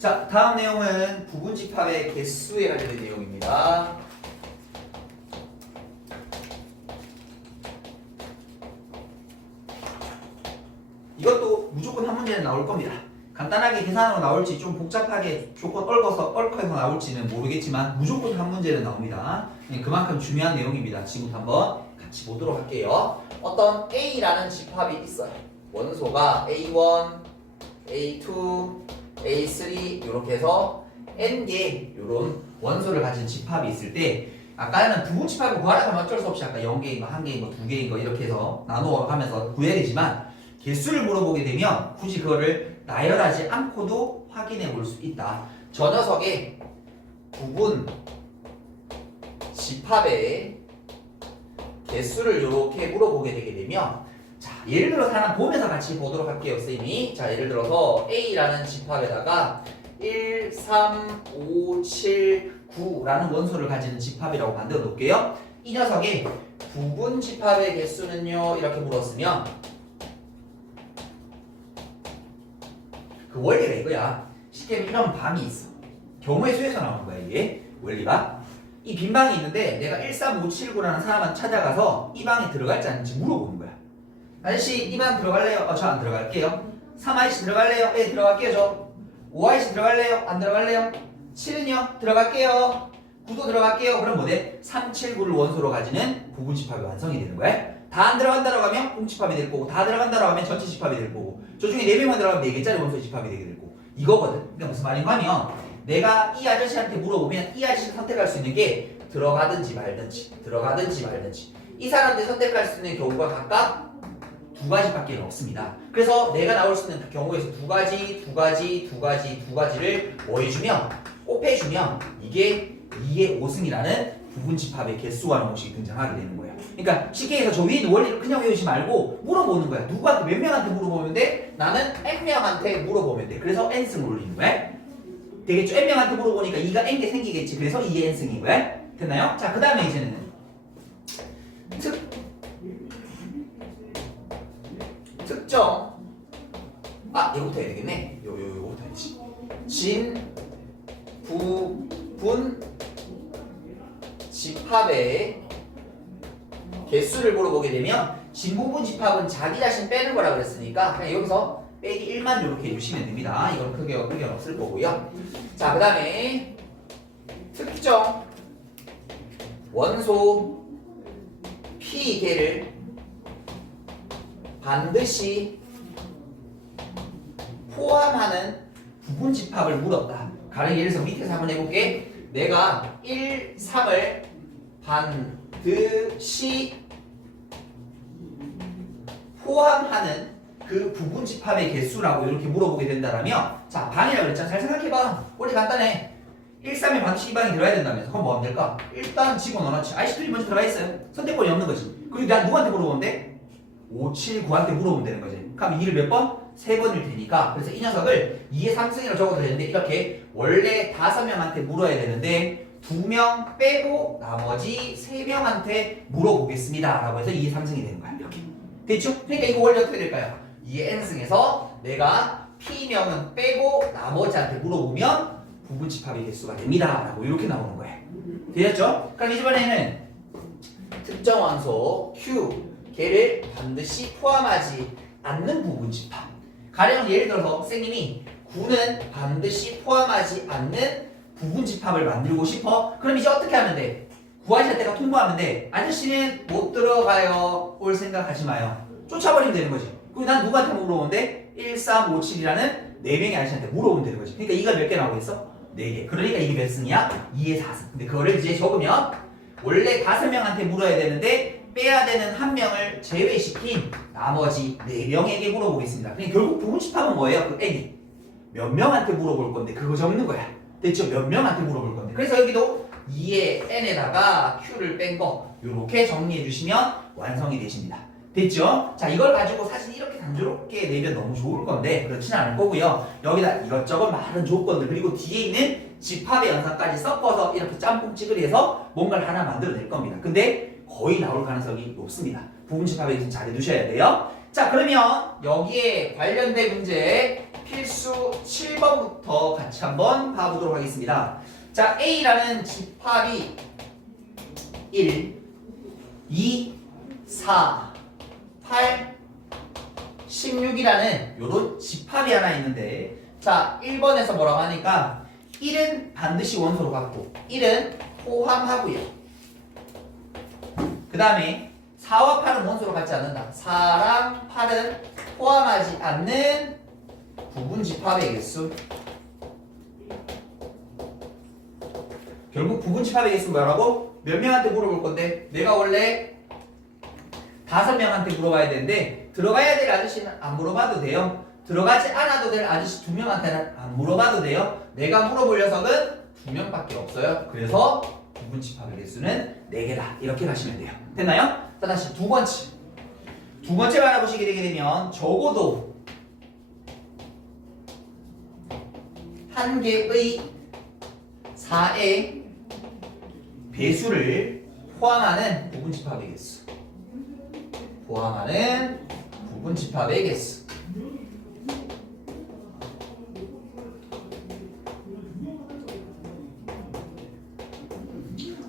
자, 다음 내용은 부분집합의 개수에 관련된 내용입니다. 이것도 무조건 한 문제는 나올 겁니다. 간단하게 계산으로 나올지 좀 복잡하게 조건 얽어서 나올지는 모르겠지만 무조건 한 문제는 나옵니다. 그만큼 중요한 내용입니다. 지금부터 한번 같이 보도록 할게요. 어떤 A라는 집합이 있어요. 원소가 A1, A2, A3 이렇게 해서 N개 이런 원소를 가진 집합이 있을 때 아까는 부분집합을 구하라고 하면 어쩔 수 없이 아까 0개인 거, 1개인 거, 2개인 거 이렇게 해서 나누어가면서 구해야 되지만 개수를 물어보게 되면 굳이 그거를 나열하지 않고도 확인해 볼 수 있다. 저 녀석의 부분 집합의 개수를 이렇게 물어보게 되게 되면 자, 예를 들어서 하나 보면서 같이 보도록 할게요, 쌤이. 자, 예를 들어서 A라는 집합에다가 1, 3, 5, 7, 9라는 원소를 가지는 집합이라고 만들어 놓을게요. 이 녀석의 부분 집합의 개수는요, 이렇게 물었으면 그 원리가 이거야. 쉽게 이런 방이 있어. 경우의 수에서 나오는 거야, 이게. 원리가. 이 빈 방이 있는데 내가 13579라는 사람한테 찾아가서 이 방에 들어갈지 아닌지 물어보는 거야. 아저씨 이 방 들어갈래요? 저 안 들어갈게요. 3아저씨 들어갈래요? 네 들어갈게요 저. 5아저씨 들어갈래요? 안 들어갈래요? 7은요? 들어갈게요. 9도 들어갈게요. 그럼 뭐돼? 3, 7, 9를 원소로 가지는 부분집합이 완성이 되는 거야. 다 안 들어간다라고 하면 공집합이 될 거고 다 들어간다라고 하면 전체 집합이 될 거고 저 중에 4명만 들어가면 4개짜리 원소의 집합이 되게 될 거고 이거거든. 그러니까 무슨 말인가 하면 내가 이 아저씨한테 물어보면 이 아저씨를 선택할 수 있는 게 들어가든지 말든지 이 사람들 선택할 수 있는 경우가 각각 두 가지밖에 없습니다. 그래서 내가 나올 수 있는 경우에서 두 가지를 뭐 해주면 곱해주면 이게 2의 5승이라는 부분집합의 개수와 공식이 등장하게 되는 거예요. 그러니까 쉽게 해서 저 위에 있는 원리를 그냥 외우지 말고 물어보는 거야. 누구한테 몇 명한테 물어보면 돼? 나는 N명한테 물어보면 돼. 그래서 N승을 올리는 거야. 되겠죠? N명한테 물어보니까 2가 N개 생기겠지. 그래서 2의 N승인 거야. 됐나요? 자, 그 다음에 이제는 특정 이거부터 해야 되겠네. 요거부터 해야지. 진, 부분, 집합의 개수를 물어보게 되면 진부분 집합은 자기 자신 빼는 거라 그랬으니까 그냥 여기서 빼기 1만 이렇게 해주시면 됩니다. 이건 크게 의견 없을 거고요. 자, 그 다음에 특정 원소 P개를 반드시 포함하는 부분 집합을 물었다. 가령 예를 들어서 밑에서 한번 해볼게. 내가 1, 3을 반드시 포함하는 그 부분 집합의 개수라고 이렇게 물어보게 된다면 자, 방이라고 그랬잖아. 잘 생각해봐. 원래 간단해. 1, 3에 반드시 이 방이 들어가야 된다면서 그럼 뭐 하면 될까? 일단 집어넣어놓지. IC2이 먼저 들어가 있어요. 선택권이 없는 거지. 그리고 내가 누구한테 물어보는데? 5, 7, 9한테 물어보면 되는 거지. 그럼 2를 몇 번? 3번일 테니까 그래서 이 녀석을 2의 3승이라고 적어도 되는데 이렇게 원래 5명한테 물어야 되는데 2명 빼고 나머지 3명한테 물어보겠습니다 라고 해서 2의 3승이 되는 거야. 이렇게 됐죠? 그러니까 이거 원래 어떻게 될까요? 2의 n승에서 내가 P명은 빼고 나머지한테 물어보면 부분집합의 개수가 됩니다 라고 이렇게 나오는 거예요. 되셨죠? 그럼 이번에는 특정 원소 Q 걔를 반드시 포함하지 않는 부분집합. 가령 예를 들어서 선생님이 9는 반드시 포함하지 않는 부분집합을 만들고 싶어. 그럼 이제 어떻게 하면 돼? 구하실 때가 통보하면 돼. 아저씨는 못 들어가요. 올 생각하지 마요. 쫓아버리면 되는 거지. 그리고 난 누구한테 물어보는데 1, 3, 5, 7이라는 4명의 아저씨한테 물어보면 되는 거지. 그러니까 이가 몇 개 나오겠어? 4개. 그러니까 이게 몇 승이야? 2의 4승. 근데 그거를 이제 적으면 원래 5명한테 물어야 되는데 빼야 되는 1명을 제외시킨 나머지 4명에게 물어보겠습니다. 그러니까 결국 부분집합은 뭐예요? 그 n이 몇 명한테 물어볼 건데 그거 적는 거야. 됐죠? 몇 명한테 물어볼 건데. 그래서 여기도 2의 n에다가 q를 뺀 거 이렇게 정리해 주시면 완성이 되십니다. 됐죠? 자, 이걸 가지고 사실 이렇게 단조롭게 내면 너무 좋을 건데 그렇지는 않을 거고요. 여기다 이것저것 많은 조건들 그리고 뒤에 있는 집합의 연산까지 섞어서 이렇게 짬뽕 찌그리해서 뭔가를 하나 만들어낼 겁니다. 근데 거의 나올 가능성이 높습니다. 부분 집합에 좀 잘 해두셔야 돼요. 자, 그러면 여기에 관련된 문제 필수 7번부터 같이 한번 봐보도록 하겠습니다. 자, A라는 집합이 1, 2, 4, 8, 16이라는 요런 집합이 하나 있는데, 자, 1번에서 뭐라고 하니까 1은 반드시 원소로 갖고 1은 포함하고요. 그 다음에 4와 8은 원소로 갖지 않는다. 4랑 8은 포함하지 않는 부분 집합의 개수. 결국 부분 집합의 개수 뭐라고? 몇 명한테 물어볼 건데, 내가 원래 5명한테 물어봐야 되는데 들어가야 될 아저씨는 안 물어봐도 돼요. 들어가지 않아도 될 아저씨 2명한테는 안 물어봐도 돼요. 내가 물어볼 녀석은 2명밖에 없어요. 그래서 부분 집합의 개수는 4개다. 이렇게 가시면 돼요. 됐나요? 자, 다시 두 번째 바라보시게 되게 되면 적어도 한 개의 4의 배수를 포함하는 부분 집합의 개수. 포함하는 부분 집합의 개수.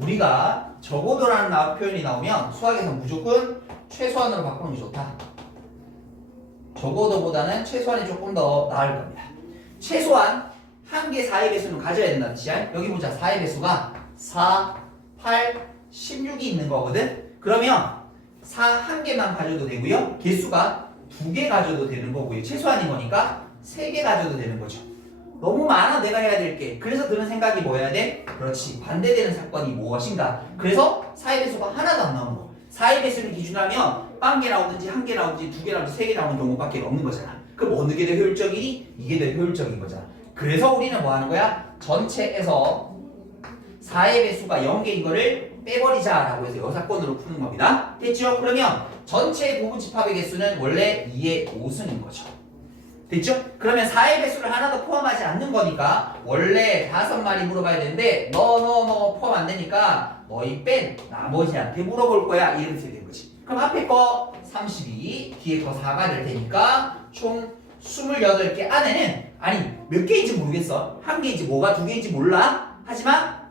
우리가 적어도라는 표현이 나오면 수학에서 무조건 최소한으로 바꾸는 게 좋다. 적어도보다는 최소한이 조금 더 나을 겁니다. 최소한 한 개 4의 배수는 가져야 된다는 뜻이야. 여기 보자. 4의 배수가 4, 8, 16이 있는 거거든. 그러면 4 한 개만 가져도 되고요. 개수가 2개 가져도 되는 거고요. 최소한인 거니까 3개 가져도 되는 거죠. 너무 많아 내가 해야 될 게. 그래서 드는 생각이 뭐여야 돼? 그렇지. 반대되는 사건이 무엇인가? 그래서 4의 배수가 하나도 안 나오는 거. 4의 배수를 기준하면 0개 나오든지 1개 나오든지 2개 나오든지 3개 나오는 경우밖에 없는 거잖아. 그럼 어느 게 더 효율적이니? 이게 더 효율적인 거잖아. 그래서 우리는 뭐 하는 거야? 전체에서 4의 배수가 0개인 거를 빼버리자라고 해서 여사건으로 푸는 겁니다. 됐죠? 그러면 전체 부분 집합의 개수는 원래 2의 5승인 거죠. 됐죠? 그러면 4의 배수를 하나도 포함하지 않는 거니까 원래 5마리 물어봐야 되는데 너 포함 안 되니까 너희 뺀 나머지한테 물어볼 거야. 이렇게 된 거지. 그럼 앞에 거 32, 뒤에 거 4가 될 테니까 총 28개 안에는 아니 몇 개인지 모르겠어. 한 개인지 뭐가 2개인지 몰라. 하지만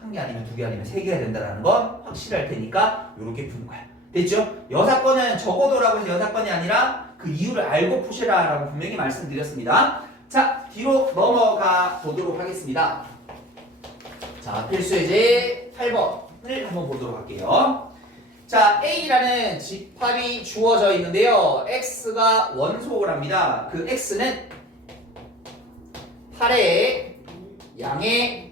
한 개 아니면 2개 아니면 3개가 된다는 건 확실할 테니까 이렇게 푸는 거야. 됐죠? 여사건은 적어도라고 해서 여사건이 아니라 그 이유를 알고 푸시라 라고 분명히 말씀드렸습니다. 자, 뒤로 넘어가 보도록 하겠습니다. 자, 필수예제 8번을 한번 보도록 할게요. 자, A라는 집합이 주어져 있는데요. X가 원소랍니다. 그 X는 8의 양의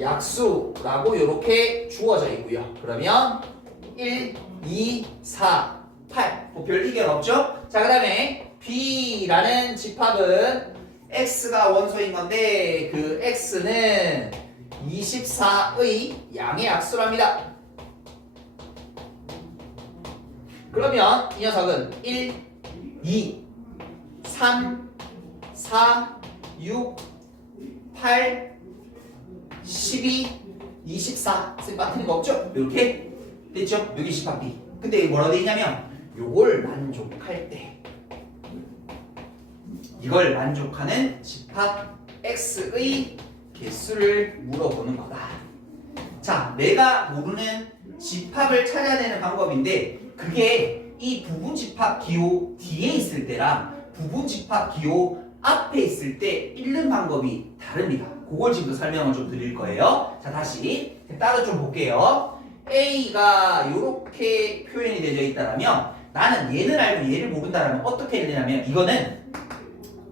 약수라고 이렇게 주어져 있고요. 그러면 1, 2, 4, 8. 뭐 별 이견 없죠? 자, 그 다음에 B라는 집합은 X가 원소인 건데 그 X는 24의 양의 약수랍니다. 그러면 이 녀석은 1, 2, 3, 4, 6, 8, 12, 24 빠뜨린 거 없죠? 이렇게 됐죠? 여기 집합 B. 근데 뭐라고 돼 있냐면 요걸 만족할 때 이걸 만족하는 집합 X의 개수를 물어보는 거다. 자, 내가 모르는 집합을 찾아내는 방법인데 그게 이 부분 집합 기호 뒤에 있을 때랑 부분 집합 기호 앞에 있을 때 읽는 방법이 다릅니다. 그걸 지금 설명을 좀 드릴 거예요. 자, 다시 따로 좀 볼게요. A가 이렇게 표현이 되어 있다면 나는 얘는 알고 얘를 모른다면 어떻게 해야 되냐면 이거는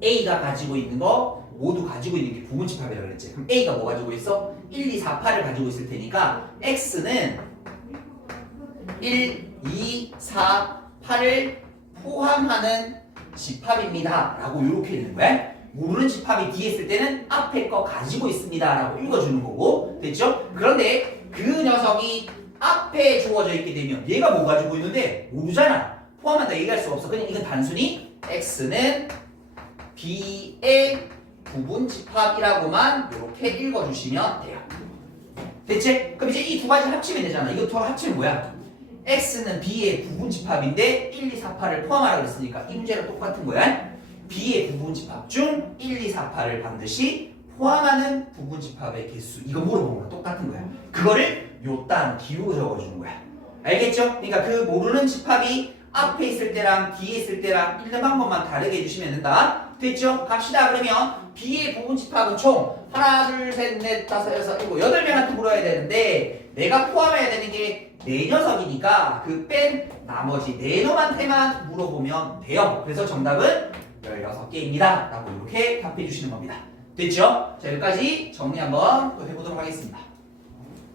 A가 가지고 있는 거 모두 가지고 있는 게 부분 집합이라고 그랬지. 그럼 A가 뭐 가지고 있어? 1, 2, 4, 8을 가지고 있을 테니까 X는 1, 2, 4, 8을 포함하는 집합입니다 라고 이렇게 읽는 거야. 모르는 집합이 뒤에 있을 때는 앞에 거 가지고 있습니다 라고 읽어주는 거고. 됐죠? 그런데 그 녀석이 앞에 주어져 있게 되면 얘가 뭐 가지고 있는데 모르잖아. 포함한다 얘기할 수가 없어. 그냥 이건 단순히 X는 B의 부분 집합이라고만 이렇게 읽어주시면 돼요. 됐지? 그럼 이제 이 두 가지 합치면 되잖아. 이거 두 가지 합치면 뭐야? X는 B의 부분 집합인데 1, 2, 4, 8을 포함하라고 했으니까 이 문제랑 똑같은 거야. B의 부분집합 중 1, 2, 4, 8을 반드시 포함하는 부분집합의 개수. 이거 물어본 거랑 똑같은 거야. 그거를 요딴 기호로 적어주는 거야. 알겠죠? 그러니까 그 모르는 집합이 앞에 있을 때랑 뒤에 있을 때랑 읽는 방법만 다르게 해주시면 된다. 됐죠? 갑시다. 그러면 B의 부분집합은 총 하나, 둘, 셋, 넷, 다섯, 여섯, 일곱, 8명한테 물어야 되는데 내가 포함해야 되는 게 4녀석이니까 그 뺀 나머지 4놈한테만 물어보면 돼요. 그래서 정답은 16개입니다. 라고 이렇게 답해 주시는 겁니다. 됐죠? 자, 여기까지 정리 한번 또 해보도록 하겠습니다.